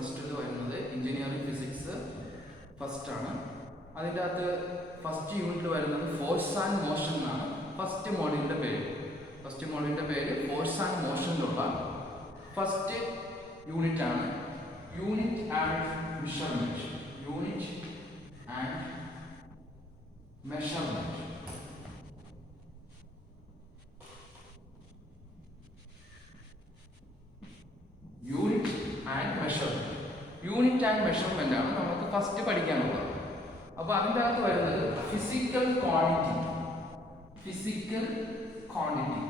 ഫസ്റ്റിൽ വരുന്നത് engineering physics first ആണ്. അതിൻ്റെ അകത്ത് ഫസ്റ്റ് യൂണിറ്റ് വരുന്നത് ഫോഴ്സ് ആൻഡ് മോഷൻ എന്നാണ് ഫസ്റ്റ് മോഡ്യൂളിൻ്റെ പേര്. ഫസ്റ്റ് മോഡ്യൂളിൻ്റെ പേര് ഫോഴ്സ് ആൻഡ് മോഷനിലുള്ള ഫസ്റ്റ് യൂണിറ്റ് ആണ് unit and measurement. Unit and measurement. Unit and measurement. Unit and measurement ആണ് നമുക്ക് ഫസ്റ്റ് പഠിക്കാനുള്ളത്. അപ്പോൾ അതിൻ്റെ അകത്ത് വരുന്നത് physical quantity. Physical quantity.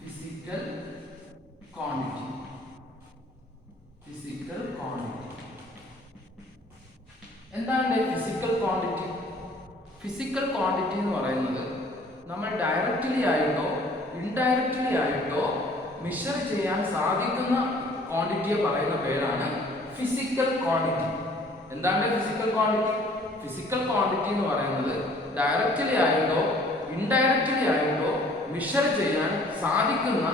Physical quantity. Physical quantity. എന്താണ് ഫിസിക്കൽ ക്വാണ്ടിറ്റി? ഫിസിക്കൽ ക്വാണ്ടിറ്റി എന്ന് പറയുന്നത് നമ്മൾ ഡയറക്റ്റ്ലി ആയിട്ടോ ഇൻഡയറക്റ്റ്ലി ആയിട്ടോ മെഷർ ചെയ്യാൻ സാധിക്കുന്ന ക്വാണ്ടിറ്റിയെ പറയുന്ന പേരാണ് ഫിസിക്കൽ ക്വാണ്ടിറ്റി. എന്താണ് ഫിസിക്കൽ ക്വാണ്ടിറ്റി? ഫിസിക്കൽ ക്വാണ്ടിറ്റി എന്ന് പറയുന്നത് ഡയറക്റ്റ്ലി ആയിട്ടോ ഇൻഡയറക്റ്റ്ലി ആയിട്ടോ മെഷർ ചെയ്യാൻ സാധിക്കുന്ന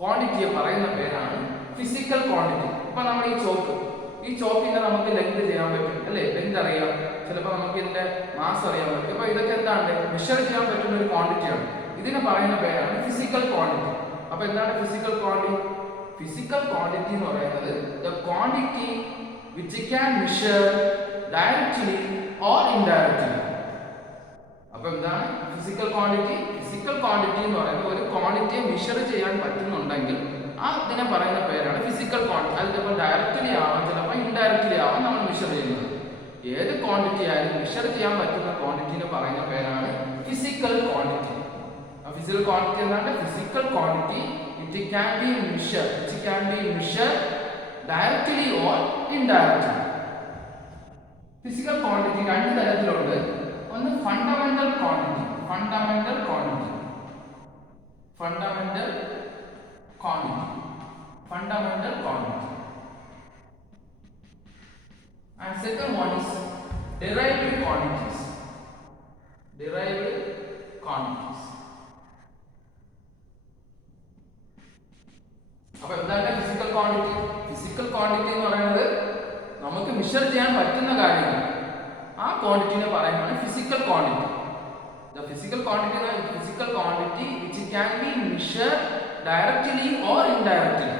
ക്വാണ്ടിറ്റിയെ പറയുന്ന പേരാണ് ഫിസിക്കൽ ക്വാണ്ടിറ്റി. ഇപ്പൊ നമ്മൾ ഈ ചോക്കിന്റെ നമുക്ക് ലെങ്ത് ചെയ്യാൻ പറ്റും അല്ലേ? ലെങ്ത് അറിയാം, ചിലപ്പോൾ നമുക്ക് ഇതിന്റെ മാസ് അറിയാൻ പറ്റും. അപ്പൊ ഇതൊക്കെ എന്താണ് മെഷർ ചെയ്യാൻ പറ്റുന്ന ഒരു ക്വാണ്ടിറ്റിയാണ്. ഇതിനെ പറയുന്ന പേരാണ് ഫിസിക്കൽ ക്വാണ്ടിറ്റി. അപ്പൊ എന്താണ് ഫിസിക്കൽ ക്വാണ്ടിറ്റി? ഫിസിക്കൽ ക്വാണ്ടിറ്റി എന്ന് പറയുന്നത് the quantity which can measure directly or indirectly. അപ്പൊ എന്താണ് ഫിസിക്കൽ ക്വാണ്ടിറ്റി? ഫിസിക്കൽ ക്വാണ്ടിറ്റി എന്ന് പറയുന്നത് ഒരു ക്വാണ്ടിറ്റിയെ മെഷർ ചെയ്യാൻ പറ്റുന്നുണ്ടെങ്കിൽ അതിനെ പറയുന്ന പേരാണ് ഫിസിക്കൽ ക്വാണ്ടിറ്റി. അത് ചിലപ്പോൾ ഡയറക്റ്റ്ലി ആവാം, ചിലപ്പോൾ ഇൻഡയറക്റ്റ്ലി ആവാം നമ്മൾ മെഷർ ചെയ്യുന്നത്. ഏത് ക്വാണ്ടിറ്റി ആയാലും മെഷർ ചെയ്യാൻ പറ്റുന്ന ക്വാണ്ടിറ്റിനെ പറയുന്ന പേരാണ് ഫിസിക്കൽ ക്വാണ്ടിറ്റി. ഫിസിക്കൽ ക്വാണ്ടിറ്റി എന്താണ്? Physical quantity it can be measured directly or indirectly. Physical quantity രണ്ട് തരത്തിലുണ്ട്. ഒന്ന് fundamental quantity. Fundamental quantity. Fundamental quantity. Fundamental quantity. And second one is derived quantities. Derived quantities. അപ്പോൾ എന്താണ് physical quantity? Physical quantity എന്ന് പറയുന്നത് നമുക്ക് measure ചെയ്യാൻ പറ്റുന്ന കാര്യങ്ങൾ, ആ ക്വാണ്ടിറ്റിനെ പറയുന്നതാണ് physical quantity. The physical quantity is a physical quantity which can be measured directly or indirectly.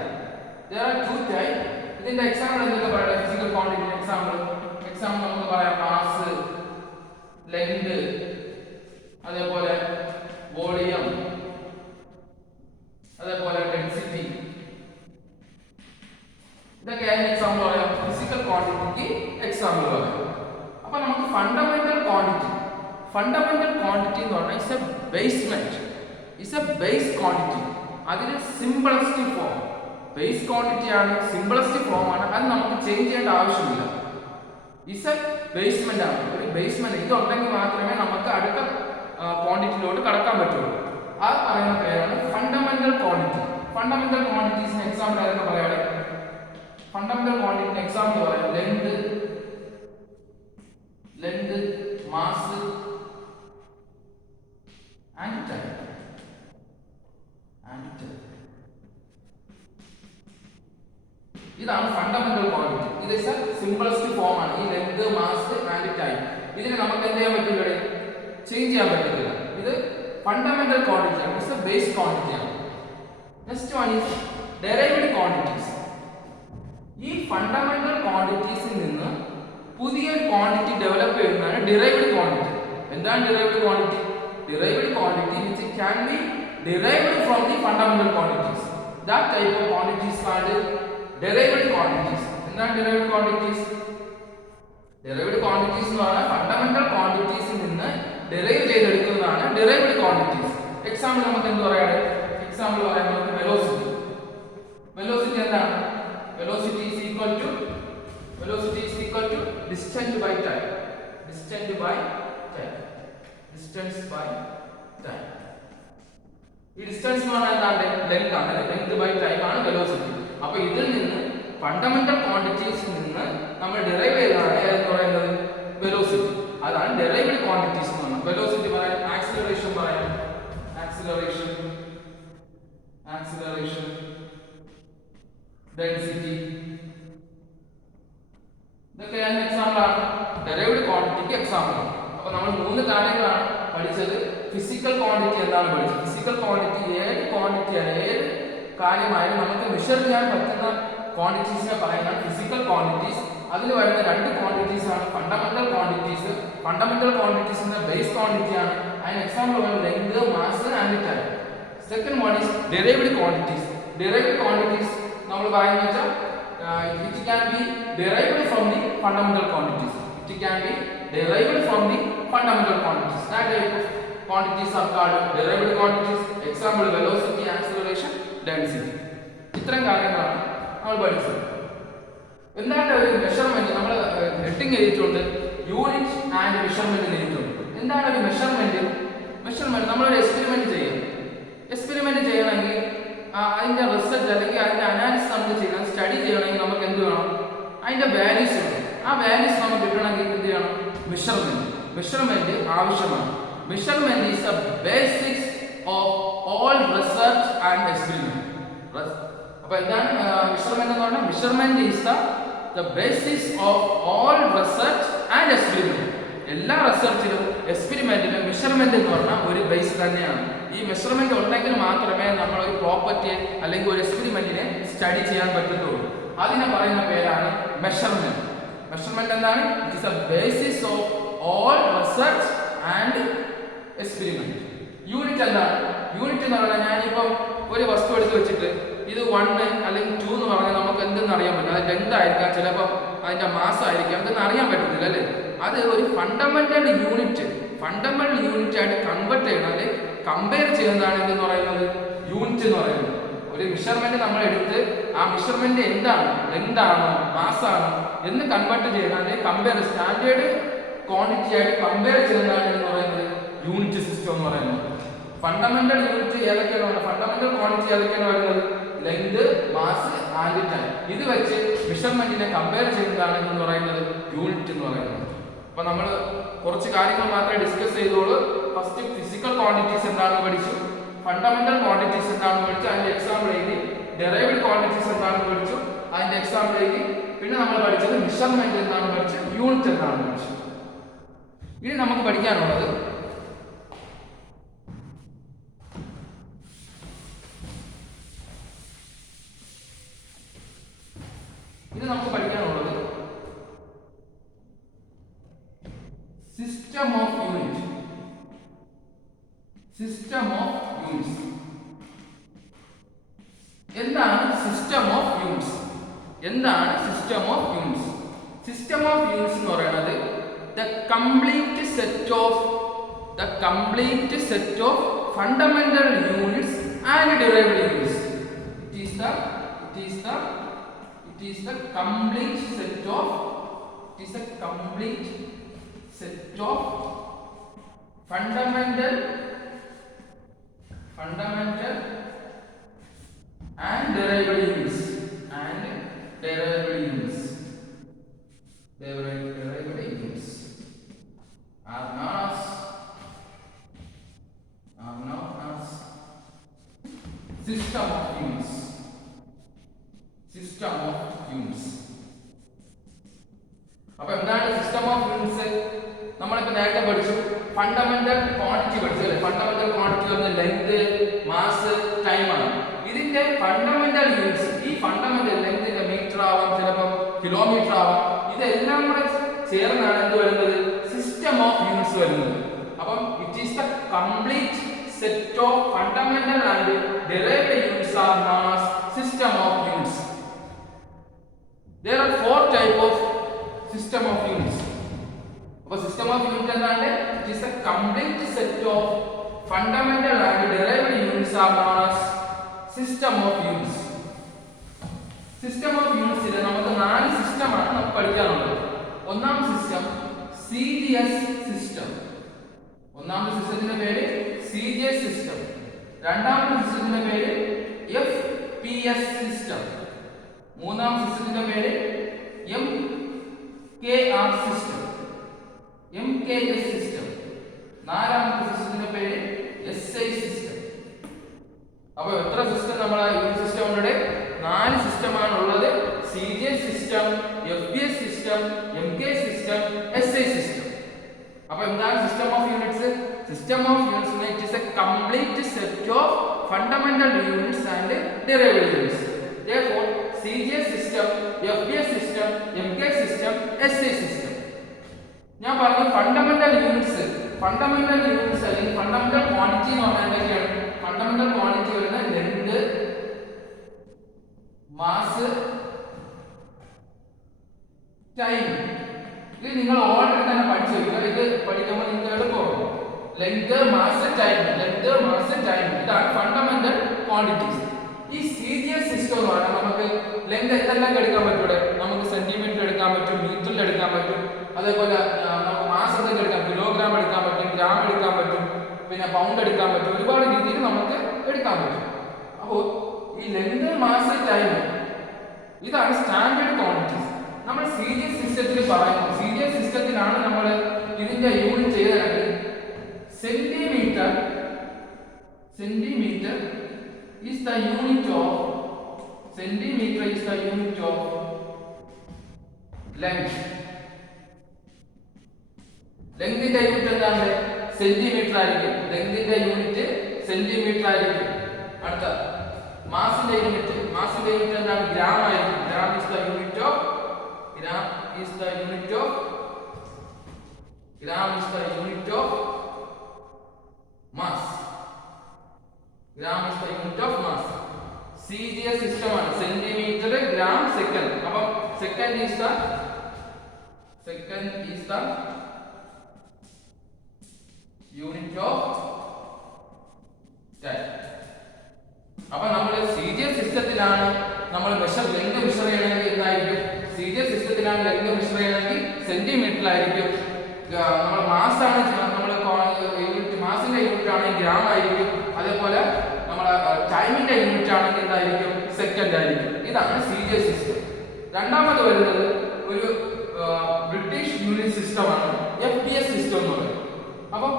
There are two types. ഇതിന്റെ എക്സാമ്പിൾ എന്തൊക്കെ പറയാം? ഫിസിക്കൽ ക്വാണ്ടിറ്റി എക്സാമ്പിൾ നമുക്ക് പറയാം മാസ്, ലെങ്ത്, അതേപോലെ വോളിയം, അതേപോലെ ഡെൻസിറ്റി. ഇതൊക്കെ എക്സാമ്പിൾ പറയാം, ഫിസിക്കൽ ക്വാണ്ടിറ്റിക്ക് എക്സാമ്പിൾ പറയാം. അപ്പൊ നമുക്ക് ഫണ്ടമെന്റൽ ക്വാണ്ടിറ്റി എന്ന് പറഞ്ഞാൽ it's A basement, it's A base quantity. അതിന് സിംപിളസ്റ്റ് ഫോം ബേസ് ക്വാണ്ടിറ്റി ആണ്, സിംപിളസ്റ്റ് ഫോം ആണ്. അത് നമുക്ക് ചേഞ്ച് ചെയ്യേണ്ട ആവശ്യമില്ല. ഇറ്റ്സ് എ ബേസ്മെന്റ് ആണ്, ഒരു ബേസ്മെന്റ്. ഇതുണ്ടെങ്കിൽ മാത്രമേ നമുക്ക് അടുത്ത ക്വാണ്ടിറ്റിയിലോട്ട് കടക്കാൻ പറ്റുള്ളൂ. ആ പറയുന്ന പേരാണ് ഫണ്ടമെന്റൽ ക്വാണ്ടിറ്റി. ഫണ്ടമെന്റൽ ക്വാണ്ടിറ്റീസിന് എക്സാമ്പിൾ ആയിരുന്നു പറയാതെ. ഫണ്ടമെന്റൽ ക്വാണ്ടിറ്റിന് എക്സാമ്പിൾ പറയാം ലെങ്ത്, മാസ് and time. ഇതാണ് ഫണ്ടമെന്റൽ ക്വാണ്ടിറ്റി. ഇത് സിംപിളസ്റ്റ് ഫോം ആണ്. ഈ ലെങ്ത്, മാസ് ആൻഡ് ടൈം ഇതിനെ നമുക്ക് എന്ത് ചെയ്യാൻ പറ്റില്ല? ചേഞ്ച് ചെയ്യാൻ പറ്റില്ല. ഇത് ഫണ്ടമെന്റൽ ക്വാണ്ടിറ്റി ആണ്, ഇറ്റ്സ് എ ബേസ് ക്വാണ്ടിറ്റി ആണ്. Next one is derived quantities. ഈ ഫണ്ടമെന്റൽ ക്വാണ്ടിറ്റീസിൽ നിന്ന് പുതിയ ക്വാണ്ടിറ്റി ഡെവലപ്പ് ചെയ്യുന്നതാണ് ഡിറൈവ്ഡ് ക്വാണ്ടിറ്റി. എന്താണ് derived quantity? Derived quantity which can be derived from the fundamental quantities. That type of quantities called derived quantities. എന്താണ് derived quantities? Derived quantities എന്ന് പറഞ്ഞാൽ fundamental ക്വാണ്ടിറ്റീസിൽ നിന്ന് derive ചെയ്തെടുക്കുന്നതാണ് derived quantities. Example നമുക്ക് എന്ത് പറയാം? Example പറയാം നമുക്ക് വെലോസിറ്റി. വെലോസിറ്റി എന്താണ്? Velocity is equal to distance by time. Distance by time. ഈ ഡിസ്റ്റൻസ് എന്ന് പറഞ്ഞാൽ എന്താണ്? ലെങ്ത് ആണ്. ലെങ്ത് ബൈ ടൈം ആണ് വെലോസിറ്റി. അപ്പൊ ഇതിൽ നിന്ന് ഫണ്ടമെന്റൽ ക്വാണ്ടിറ്റീസിൽ നിന്ന് നമ്മൾ ഡിറൈവ് ചെയ്തതാണ് എന്ന് പറയുന്നത് വെലോസിറ്റി. അതാണ് ഡിറൈവ്ഡ് ക്വാണ്ടിറ്റീസ് എന്ന് പറഞ്ഞാൽ. വെലോസിറ്റി പറയാം, ആക്സിലറേഷൻ പറയാം, ആക്സിലറേഷൻ, density, എക്സാമ്പിൾ. അപ്പോൾ നമ്മൾ 3 കാര്യങ്ങളാണ് പഠിച്ചത്. ഫിസിക്കൽ ക്വാണ്ടിറ്റി എന്താണ് പഠിച്ചത്. ഫിസിക്കൽ ക്വാണ്ടിറ്റി ഏത് ക്വാണ്ടിറ്റിയാണ്, ഏത് കാര്യമായാലും നമുക്ക് മെഷർ ചെയ്യാൻ പറ്റുന്ന ക്വാണ്ടിറ്റീസിനെ പറയുന്നത് ഫിസിക്കൽ ക്വാണ്ടിറ്റീസ്. അതിൽ വരുന്ന 2 ക്വാണ്ടിറ്റീസ് ആണ് ഫണ്ടമെന്റൽ ക്വാണ്ടിറ്റീസ്. ഫണ്ടമെന്റൽ ക്വാണ്ടിറ്റീസിന്റെ ബേസ് ക്വാണ്ടിറ്റി ആണ്. അതിന് എക്സാമ്പിൾ ആണ് length, mass and time. Second one is derived quantities. Derived quantities നമ്മൾ പറയുന്നത് വെച്ചാൽ it can be derived from the fundamental quantities. It can be derived from the fundamental quantities. That type of quantities are called derived quantities. Example velocity, acceleration, density. ഇത്രയും കാര്യങ്ങളാണ് നമ്മൾ പഠിച്ചത്. എന്താണ് ഒരു measurement? നമ്മൾ ഹെഡിങ് എഴുതിയിട്ടുണ്ട് യൂണിറ്റ് ആൻഡ് മെഷർമെന്റ് എഴുതിയിട്ടുണ്ട്. എന്താണ് ഒരു മെഷർമെന്റ്? മെഷർമെന്റ് നമ്മളൊരു എക്സ്പെരിമെന്റ് ചെയ്യണം. എക്സ്പെരിമെന്റ് ചെയ്യണമെങ്കിൽ അതിന്റെ റിസൾട്ട് അല്ലെങ്കിൽ അതിന്റെ അനാലിസിസ് നമ്മൾ ചെയ്യണം, സ്റ്റഡി ചെയ്യണമെങ്കിൽ നമുക്ക് എന്ത് വേണം? അതിന്റെ വാല്യൂസ് വേണം. ആ വാല്യൂസ് നമുക്ക് കിട്ടണമെങ്കിൽ എന്ത് ചെയ്യണം? മെഷർമെന്റ് ആവശ്യമാണ്. Measurement is the basics of all research and experiment. അപ്പോൾ എന്താണ് മെഷർമെന്റ് എന്ന് പറഞ്ഞാൽ? Measurement is the basics of all research and experiment. എല്ലാ റിസർച്ചിലും എക്സ്പെരിമെന്റിലും മെഷർമെന്റ് എന്ന് പറഞ്ഞാൽ ഒരു ബേസ് തന്നെയാണ്. ഈ മെഷർമെന്റ് ഉണ്ടെങ്കിൽ മാത്രമേ നമ്മൾ ഒരു പ്രോപ്പർട്ടിയെ അല്ലെങ്കിൽ ഒരു എക്സ്പെരിമെന്റിനെ സ്റ്റഡി ചെയ്യാൻ പറ്റുള്ളൂ. അതിനെ പറയുന്ന പേരാണ് മെഷർമെന്റ്. മെഷർമെന്റ് എന്താണ്? It is the basis of all research and experiment. Unit എന്താണ്? യൂണിറ്റ് എന്ന് പറഞ്ഞാൽ ഞാനിപ്പം ഒരു വസ്തു എടുത്ത് വെച്ചിട്ട് ഇത് 1 അല്ലെങ്കിൽ 2 എന്ന് പറഞ്ഞാൽ നമുക്ക് എന്തെന്ന് അറിയാൻ പറ്റും. അതിന്റെ എന്തായിരിക്കാം, ചിലപ്പോൾ അതിന്റെ മാസം ആയിരിക്കാം, എന്തെന്ന് അറിയാൻ പറ്റത്തില്ല അല്ലേ. അത് ഒരു ഫണ്ടമെന്റൽ യൂണിറ്റ് ആയിട്ട് കൺവേർട്ട് ചെയ്യണം, അല്ലെങ്കിൽ കമ്പയർ ചെയ്യുന്നതാണ് എന്തെന്ന് പറയുന്നത് യൂണിറ്റ് എന്ന് പറയുന്നത്. ഒരു മെഷർമെന്റ് നമ്മൾ എടുത്ത് ആ മെഷർമെന്റ് എന്താണ്, ലെങ്താണോ മാസാണോ എന്ന് കൺവേർട്ട് ചെയ്യണം, അല്ലെങ്കിൽ കമ്പയർ സ്റ്റാൻഡേർഡ് ക്വാണ്ടിറ്റി ആയിട്ട് കമ്പയർ ചെയ്യുന്നതാണ് എന്ന് പറയുന്നത് യൂണിറ്റ് സിസ്റ്റം എന്ന് പറയുന്നത്. ഫണ്ടമെന്റൽ യൂണിറ്റ് ഏതൊക്കെയാണ്? ഫണ്ടമെന്റൽ ക്വാണ്ടിറ്റി ഏതൊക്കെയാണ് വരുന്നത്? Length, mass and time. ഇത് വെച്ച് മെഷർമെന്റിനെ കമ്പയർ ചെയ്യുന്നതാണ് എന്ന് പറയുന്നത് യൂണിറ്റ് എന്ന് പറയുന്നത്. അപ്പൊ നമ്മൾ കുറച്ച് കാര്യങ്ങൾ മാത്രമേ ഡിസ്കസ് ചെയ്തോളൂ. ഫസ്റ്റ് ഫിസിക്കൽ ക്വാണ്ടിറ്റീസ് എന്താണെന്ന് പഠിച്ചു, ഫണ്ടമെന്റൽ ക്വാണ്ടിറ്റീസ് എന്താണെന്ന് പഠിച്ചു, അതിന്റെ എക്സാമ്പിൾ എഴുതി. ഡെറൈവ്ഡ് ക്വാണ്ടിറ്റീസ് എന്താണെന്ന് പഠിച്ചു, അതിന്റെ എക്സാമ്പിൾ എഴുതി. പിന്നെ നമ്മൾ പഠിച്ചത് മെഷർമെന്റ് എന്താണെന്ന് പഠിച്ചു, യൂണിറ്റ് എന്താണെന്ന് പഠിച്ചു. ഇനി നമുക്ക് പഠിക്കാനുള്ളത് system of unit. System of units. എന്താണ് സിസ്റ്റം ഓഫ് യൂണിറ്റ്സ്? എന്താണ് system of units? System of units എന്ന് പറയുന്നത് the complete set of fundamental units and derived units. It is the complete set of fundamental and derived units are known as system of units. അപ്പോൾ എന്താണ് system of units? നമ്മളിപ്പോൾ നേരത്തെ പഠിച്ചു fundamental quantity പഠിച്ചു അല്ലേ. Fundamental quantity പറഞ്ഞ length, mass, time ആണ്. ഇതിന്റെ ഫണ്ടമെന്റൽ യൂണിറ്റ്സ്, ഈ ഫണ്ടമെന്റൽ ലെങ്തിന്റെ മീറ്റർ ആവാം, ചിലപ്പോൾ കിലോമീറ്റർ ആവാം, ഇതെല്ലാം കൂടെ ചേർന്നാണ് എന്ത് വരുന്നത്? സിസ്റ്റം ഓഫ് യൂണിറ്റ്സ് വരുന്നത്. അപ്പം it is the complete set of fundamental and derived units are known as system of units. There are 4 type of system of units. അപ്പോൾ സിസ്റ്റം ഓഫ് യൂണിറ്റ് എന്താണ്? It is a complete set of fundamental and derived units are known as system of units. System of യൂണിറ്റ്സിൽ നമുക്ക് 4 സിസ്റ്റമാണ് നമുക്ക് പഠിക്കാനുള്ളത്. ഒന്നാം system CGS system. ഒന്നാമത്തെ സിസ്റ്റത്തിന്റെ പേര് CGS സിസ്റ്റം. രണ്ടാമത്തെ സിസ്റ്റത്തിന്റെ പേര് FPS സിസ്റ്റം. മൂന്നാമത്തെ സിസ്റ്റത്തിന്റെ പേര് MKR സിസ്റ്റം, MKS സിസ്റ്റം. നാലാമത്തെ സിസ്റ്റത്തിന്റെ പേര് SI സിസ്റ്റം. അപ്പോൾ എത്ര സിസ്റ്റം നമ്മൾ ഈ സിസ്റ്റം ഉണ്ട്? 4 സിസ്റ്റമാണ് ഉള്ളത്. CGS system, FPS system, MKS system, SI system. അപ്പോൾ എന്താണ് system of units? System of units it is a complete set of fundamental units and derived units. Therefore, CGS system, FBS system, MK system, SA system. ഞാൻ പറഞ്ഞു fundamental units അല്ലെങ്കിൽ fundamental quantity എന്ന് പറഞ്ഞാൽ എന്തൊക്കെയാണ്? Fundamental quantity വരുന്നത് length, mass, time. ഇത് നിങ്ങൾ already തന്നെ പഠിച്ചു വെക്കുക. ഇത് പഠിക്കുമ്പോൾ നിങ്ങൾക്ക് എളുപ്പമാകും. ലെങ്ത്, മാസ്, ടൈം, ഇതാണ് ഫണ്ടമെന്റൽ ക്വാണ്ടിറ്റീസ്. ഈ CGS സിസ്റ്റം എന്ന് പറഞ്ഞാൽ നമുക്ക് ലെങ്ത് എന്തെല്ലാം എടുക്കാൻ പറ്റും? നമുക്ക് സെന്റിമീറ്റർ എടുക്കാൻ പറ്റും, മീറ്ററിൽ എടുക്കാൻ പറ്റും, അതേപോലെ നമുക്ക് മാസ് എന്തൊക്കെ എടുക്കാം, കിലോഗ്രാം എടുക്കാൻ പറ്റും, ഗ്രാം എടുക്കാൻ പറ്റും, പിന്നെ പൗണ്ട് എടുക്കാൻ പറ്റും, ഒരുപാട് രീതിയിൽ നമുക്ക് എടുക്കാൻ പറ്റും. അപ്പോൾ ഈ ലെങ്ത്, മാസ്, ടൈം ഇതാണ് സ്റ്റാൻഡേർഡ് ക്വാണ്ടിറ്റീസ്. നമ്മൾ CGS സിസ്റ്റത്തിൽ പറയുന്നത്, CGS സിസ്റ്റത്തിലാണ് നമ്മൾ ഇതിന്റെ യൂണിറ്റ് ചെയ്തത്. Centimetre is the unit of length. ലെങ്തിന്റെ യൂണിറ്റ് എന്താണ്? സെന്റിമീറ്റർ ആയിരിക്കും. ലെങ്തിന്റെ യൂണിറ്റ് സെന്റിമീറ്റർ ആയിരിക്കും. അടുത്ത മാസിന്റെ യൂണിറ്റ് എന്താണ്? ഗ്രാം ആയിരിക്കും. Gram is the unit of mass. CGS system ആണ്. Centimetre, gram, second. അപ്പോൾ second is the unit of time. അപ്പോൾ നമ്മൾ CGS സിസ്റ്റത്തിലാണ് നമ്മൾ ലെങ്ത് മെഷർ ചെയ്യണമെങ്കിൽ എന്തായിരിക്കും? CGS സിസ്റ്റത്തിലാണ് ലെങ്ത് മെഷർ ചെയ്യണമെങ്കിൽ സെന്റിമീറ്ററിലായിരിക്കും. നമ്മൾ മാസ് ആണ്, നമ്മൾ യൂണിറ്റ്, മാസിന്റെ യൂണിറ്റ് ആണെങ്കിൽ ഗ്രാം ആയിരിക്കും. അതേപോലെ നമ്മുടെ ടൈമിന്റെ യൂണിറ്റ് ആണെങ്കിൽ എന്തായിരിക്കും? സെക്കൻഡ് ആയിരിക്കും. ഇതാണ് CGS സിസ്റ്റം. രണ്ടാമത് വരുന്നത് ഒരു ബ്രിട്ടീഷ് യൂണിറ്റ് സിസ്റ്റമാണ്, FBS സിസ്റ്റം എന്ന് പറയുന്നത്. അപ്പം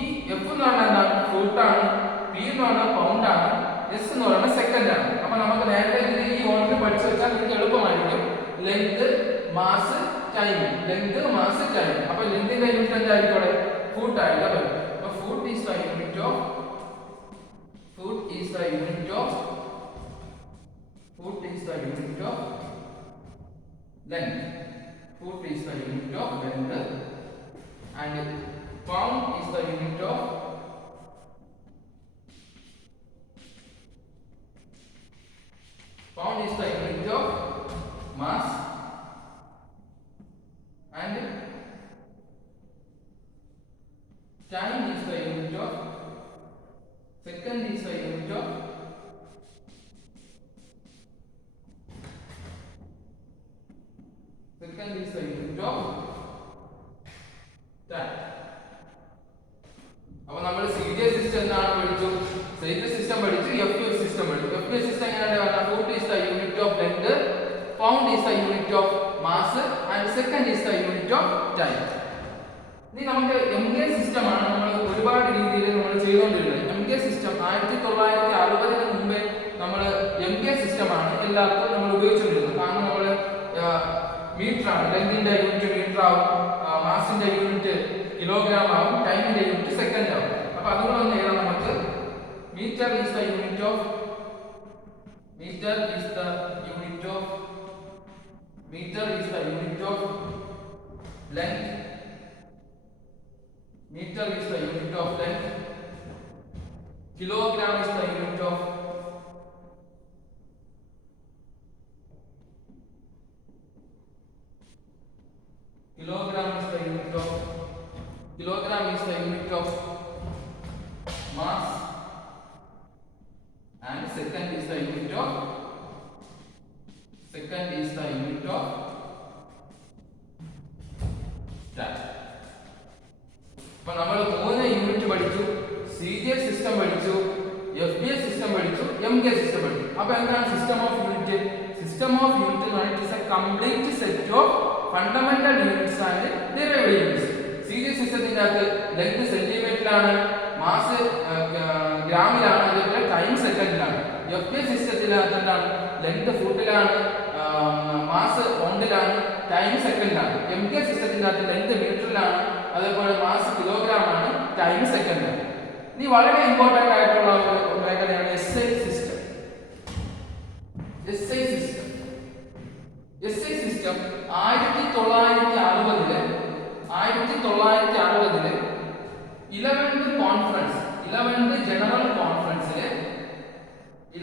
ഈ F എന്ന് പറഞ്ഞാൽ എന്താണ്? ഫൂട്ടാണ്, P എന്ന് പറഞ്ഞാൽ പൗണ്ടാണ്, S എന്ന് പറയുന്നത് സെക്കൻഡ് ആണ്. അപ്പൊ നമുക്ക് നേരത്തെ ഈ ഓർഡർ പഠിച്ചു വെച്ചാൽ നിങ്ങൾക്ക് എളുപ്പമായിരിക്കും. Length, mass, time. അപ്പൊ ലെങ്തിന്റെ യൂണിറ്റ് എന്തായിരിക്കും? ഫൂട്ട് ആയിരിക്കും. അപ്പൊ foot is the unit of length. And pound is the unit of mass. And time is the unit of second. Second is the unit of time. അപ്പോൾ നമ്മൾ CGS system എന്താണ് പഠിച്ചു? CGS system പഠിച്ചു, FBS system പഠിച്ചു. FBS system എങ്ങനെയാണ് പറഞ്ഞാൽ foot is the unit of length, pound is the unit of mass, and second is the unit of time. ഇനി നമുക്ക് MK സിസ്റ്റം ആണ് നമ്മൾ ഒരുപാട് രീതിയിൽ നമ്മൾ ചെയ്തുകൊണ്ടിരുന്നത്. MK സിസ്റ്റം 1960 മുമ്പേ നമ്മൾ MK സിസ്റ്റം ആണ് എല്ലാവർക്കും നമ്മൾ ഉപയോഗിച്ചുകൊണ്ടിരുന്നത്. കാരണം നമ്മൾ മീറ്റർ ആണ്, ലെങ്തിന്റെ യൂണിറ്റ് മീറ്റർ ആവും, മാസിന്റെ യൂണിറ്റ് കിലോഗ്രാം ആവും, ടൈമിന്റെ യൂണിറ്റ് സെക്കൻഡ് ആവും. അപ്പൊ അതുകൊണ്ട് ഒന്ന് എഴുതാം നമുക്ക്. Meter is the unit of length. Meter is the unit of length. Kilogram is the unit of mass, and second is the unit of time. അപ്പോൾ നമ്മൾ 3 യൂണിറ്റ് പഠിച്ചു. CGS സിസ്റ്റം പഠിച്ചു, FBS സിസ്റ്റം പഠിച്ചു, MK സിസ്റ്റം പഠിച്ചു. അപ്പോൾ എന്താണ് system of unit? System of unit എന്ന് പറഞ്ഞാൽ it's A complete set of fundamental units and derived units. CGS സിസ്റ്റത്തിന്റെ അകത്ത് ലെങ്ത് സെന്റിമീറ്ററിലാണ്, മാസ് ഗ്രാമിലാണ്, അതേപോലെ ടൈം സെക്കൻഡിലാണ്. FBS സിസ്റ്റത്തിനകത്ത് എന്താണ്? ലെങ്ത് ഫൂട്ടിലാണ്, മാസ് പൗണ്ടിലാണ്, ടൈം സെക്കൻഡിലാണ്. MK സിസ്റ്റത്തിന്റെ അകത്ത് ലെങ്ത് മീറ്ററിലാണ്, അതേപോലെ മാസ് കിലോഗ്രാം ആണ്, ടൈം സെക്കൻഡ് ആണ്. ഇനി വളരെ ഇമ്പോർട്ടന്റ് ആയിട്ടുള്ള ഒരു മേഖലയാണ് SI സിസ്റ്റം. SI സിസ്റ്റം 1960-ല്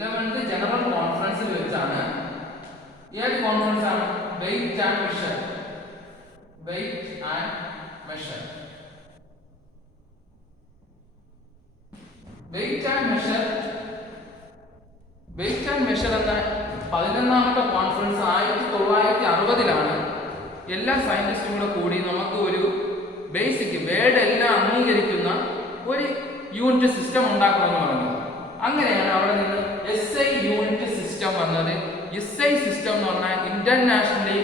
11th ജനറൽ കോൺഫറൻസിൽ വെച്ചാണ്, ഏത് കോൺഫറൻസ് ആണ്? Weight and measure. എന്ന 11ാമത്തെ കോൺഫറൻസ് 1960-ലാണ്. എല്ലാ സയന്റിസ്റ്റും കൂടി നമുക്ക് ഒരു ബേസിക് വേർഡ് എല്ലാം അംഗീകരിക്കുന്ന ഒരു യൂണിറ്റ് സിസ്റ്റം ഉണ്ടാക്കണമെന്ന് പറഞ്ഞത്. അങ്ങനെയാണ് അവിടെ നിന്ന് SI യൂണിറ്റ് സിസ്റ്റം വന്നത്. SI സിസ്റ്റം എന്ന് പറഞ്ഞാൽ ഇന്റർനാഷണലി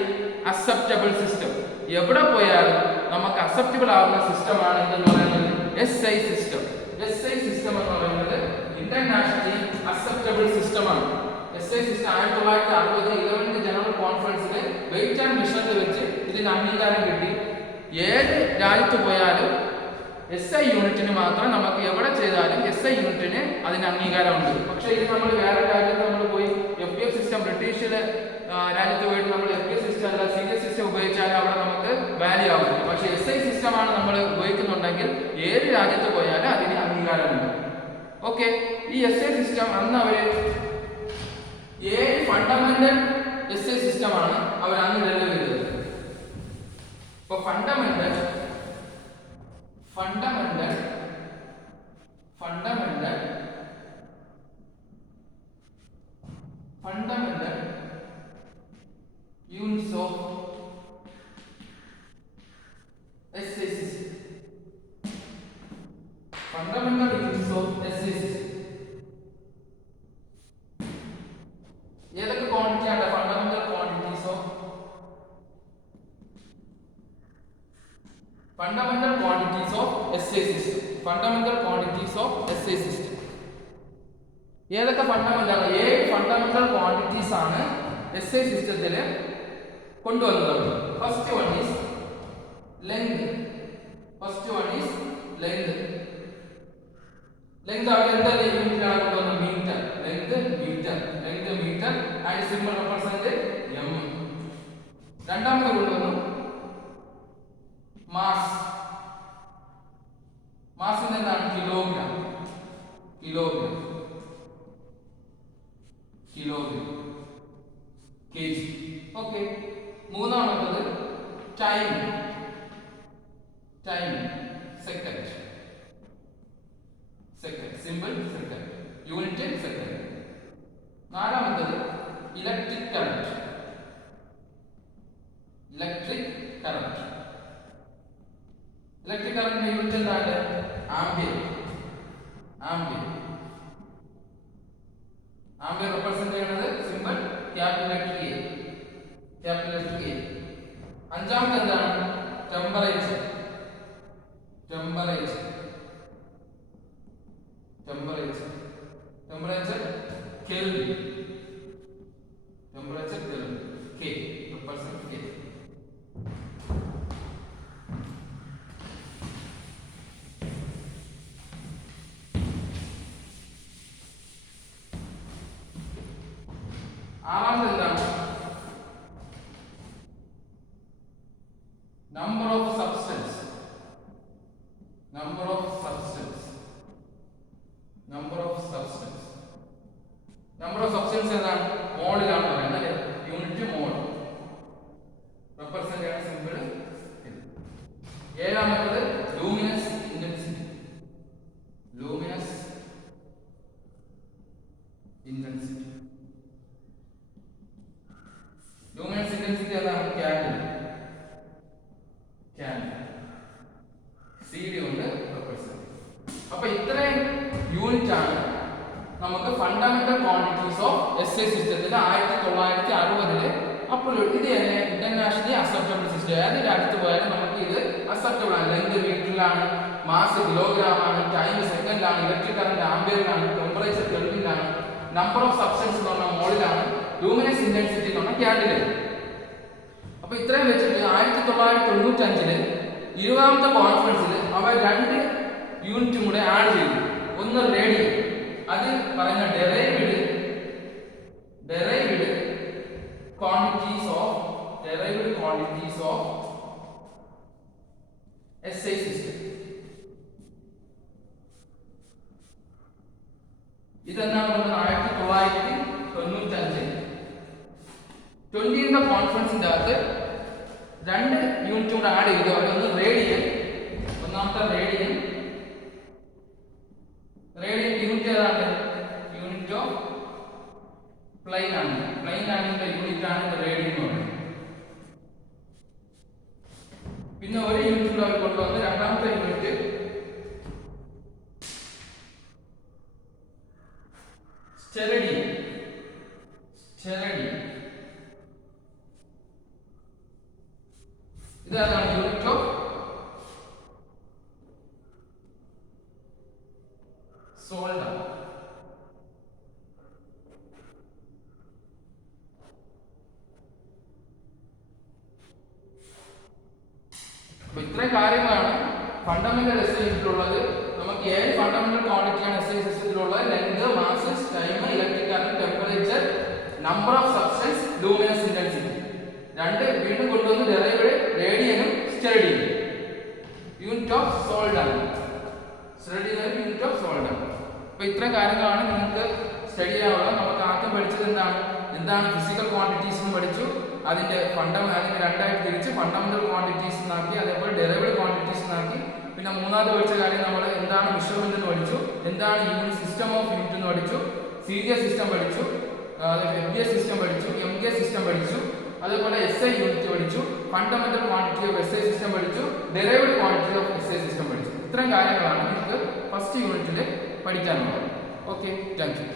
അക്സെപ്റ്റബിൾ സിസ്റ്റം. എവിടെ പോയാലും നമുക്ക് അക്സെപ്റ്റബിൾ ആവുന്ന സിസ്റ്റമാണ് ഇതെന്ന് പറയുന്നത് SI സിസ്റ്റം. SI സിസ്റ്റം എന്ന് പറയുന്നത് ഇന്റർനാഷണലി അക്സെപ്റ്റബിൾ സിസ്റ്റമാണ്. SI സിസ്റ്റം 1960 11th ജനറൽ കോൺഫറൻസിലെ വെയിറ്റ് ആൻഡ് മെഷറിൽ വെച്ച് ഇതിന് അംഗീകാരം കിട്ടി. ഏത് രാജ്യത്ത് പോയാലും SI യൂണിറ്റിന് മാത്രം നമുക്ക് എവിടെ ചെയ്താലും SI യൂണിറ്റിന് അതിന് അംഗീകാരമുണ്ട്. പക്ഷേ ഇത് നമ്മൾ വേറെ രാജ്യത്ത് നമ്മൾ പോയി FPF സിസ്റ്റം, ബ്രിട്ടീഷിലെ രാജ്യത്ത് പോയിട്ട് നമ്മൾ FPF സിസ്റ്റം അല്ല CS സിസ്റ്റം ഉപയോഗിച്ചാൽ അവിടെ നമുക്ക് വാല്യൂ ആവും. പക്ഷേ SI സിസ്റ്റമാണ് നമ്മൾ ഉപയോഗിക്കുന്നുണ്ടെങ്കിൽ ഏത് രാജ്യത്ത് പോയാലും അതിന് അംഗീകാരമുണ്ട്. ഓക്കെ, ഈ SI സിസ്റ്റം അന്ന് അവർ 7 ഫണ്ടമെന്റൽ SI സിസ്റ്റമാണ് അവർ അന്ന് ഡെവലപ്പ് ചെയ്തത്. ഇപ്പോൾ fundamental units of SI system. Fundamental units of SI system ഏതൊക്കെ ക്വാണ്ടിറ്റിയാണ്? Fundamental quantities of SI system. ഏതൊക്കെ ഫണ്ടമെന്റൽ? 7 ഫണ്ടമെന്റൽ ക്വാണ്ടിറ്റീസ് ആണ് SI സിസ്റ്റത്തിൽ കൊണ്ടുവന്നത്. First one is length. അവർ എന്താ യൂണിറ്റാണ് കൊണ്ടുവന്നത്? Metre. Length metre and simple represent m. രണ്ടാമത് കൊണ്ടുവന്നു മാസിന്റെ എന്താണ്? കിലോഗ്രാം. kg. ഓക്കെ, മൂന്നാമത്തത് time. Second. Simple second, unit second. നാലാമത്തത് electric current. Electric current unit എന്താണ്? ആംപിയർ റെപ്രസെന്റ് ചെയ്യുന്നത് സിമ്പിൾ ക്യാപിറ്റൽ A. അഞ്ചാമത്തെ എന്താണ്? Temperature kelvin. K represent K. ആറാമത് എന്താണ്? നമ്പർ ഓഫ് സബ്സ്റ്റൻസ് എന്താണ്? മോളിലാണ് പറയുന്നത് അല്ലേ? യൂണിറ്റ് മോൾ റെപ്രസെന്റ് ചെയ്യാൻ സിമ്പിൾ. ഏഴാമത്തത് ലൂമിനസ് ഇന്റൻസിറ്റി. ഏതാണ്? ക്യാൻഡിൽ. CD കൊണ്ട് റെപ്രസെന്റ്. അപ്പോൾ ഇത്രയും യൂണിറ്റ് ആണ് നമുക്ക് ഫണ്ടമെന്റൽ ക്വാണ്ടിറ്റീസ് ഓഫ് SI സിസ്റ്റത്തിൽ 1960 അപ്പോൾ ഇത് തന്നെ ഇന്റർനാഷണലി അക്സെപ്റ്റബിൾ സിസ്റ്റം. ഏത് രാജ്യത്ത് പോയാലും നമുക്ക് ഇത് അക്സെപ്റ്റബിൾ ആണ്. ലെങ്ത് മീറ്ററിലാണ്, മാസ് കിലോഗ്രാം ആണ്, ടൈം സെക്കൻഡിലാണ്, ഇലക്ട്രിക് കറന്റ് ആംപിയറിലാണ്, ടെമ്പറേച്ചർ കെൽവിനിലാണ്, നമ്പർ ഓഫ് സബ്സ്റ്റൻസ് എന്ന് പറഞ്ഞാൽ മോളിലാണ്, ലൂമിനസ് ഇന്റൻസിറ്റി എന്ന് പറഞ്ഞാൽ ക്യാൻഡിലാണ്. അപ്പോൾ ഇത്രയും വെച്ചിട്ട് 1995 20ാമത്തെ കോൺഫറൻസിൽ അവർ 2 യൂണിറ്റും കൂടെ ആഡ് ചെയ്തു. ഒന്ന് റേഡിയൻ, അത് പറയുന്ന derived quantities of SI system. ഇതെന്നാണ് പറഞ്ഞത് 1995. 20th കോൺഫറൻസിന്റെ അകത്ത് 2 യൂണിറ്റും കൂടെ ആഡ് ചെയ്തു. ഒന്ന് റേഡിയൻ, ഒന്നാമത്തെ റേഡിയൻ യൂണിറ്റ് ഏതാണ്? യൂണിറ്റ് ഓഫ് പ്ലെയിൻ ആംഗിളിന്റെ യൂണിറ്റ് ആണ് റേഡിയൻ എന്ന് പറയുന്നത്. പിന്നെ ഒരു യൂണിറ്റ് കൂടെ അവർ കൊണ്ടുവന്ന് രണ്ടാമത്തെ യൂണിറ്റ് സ്റ്റെറഡിയൻ. ഇതാണ് യൂണിറ്റ് ഓഫ് സോൾഡർ. അപ്പൊ ഇത്രയും കാര്യങ്ങളാണ് ഫണ്ടമെന്റൽ എസ് ഐ സിസ്റ്റത്തിലുള്ളത്. നമുക്ക് 7 ഫണ്ടമെന്റൽ ക്വാണ്ടിറ്റിയാണ് എസ് ഐ സിസ്റ്റത്തിലുള്ളത്. Length, mass, time, electric current, temperature, number of substance, luminous intensity. 2 വീണ്ടും കൊണ്ടുവന്ന് derived റേഡിയനും സ്റ്റെറഡിയനും. Unit of solder, unit of solder. അപ്പൊ ഇത്രയും കാര്യങ്ങളാണ് നിങ്ങൾക്ക് സ്റ്റഡി ചെയ്യാനുള്ളത്. നമുക്ക് ആദ്യം പഠിച്ചത് എന്താണ് ഫിസിക്കൽ ക്വാണ്ടിറ്റീസ് എന്ന് പഠിച്ചു. അതിന്റെ അതിനെ രണ്ടായിട്ട് തിരിച്ച് ഫണ്ടമെന്റൽ ക്വാണ്ടിറ്റീസ് എന്നാക്കി, അതേപോലെ derived ക്വാണ്ടിറ്റീസ് എന്നാക്കി. പിന്നെ മൂന്നാമത് പഠിച്ച കാര്യം നമ്മൾ എന്താണ് മെഷർമെന്റ് എന്ന് പഠിച്ചു, എന്താണ് യൂണിറ്റ് സിസ്റ്റം ഓഫ് യൂണിറ്റ് എന്ന് പഠിച്ചു, സീരിയസ് സിസ്റ്റം പഠിച്ചു, FBS സിസ്റ്റം പഠിച്ചു, MGS സിസ്റ്റം പഠിച്ചു, അതേപോലെ SI യൂണിറ്റ് പഠിച്ചു, fundamental quantity of SI system പഠിച്ചു, derived quantity of SI system പഠിച്ചു. ഇത്രയും കാര്യങ്ങളാണ് നിങ്ങൾക്ക് ഫസ്റ്റ് യൂണിറ്റിൽ പഠിക്കാനുള്ളത്. Okay, thank you.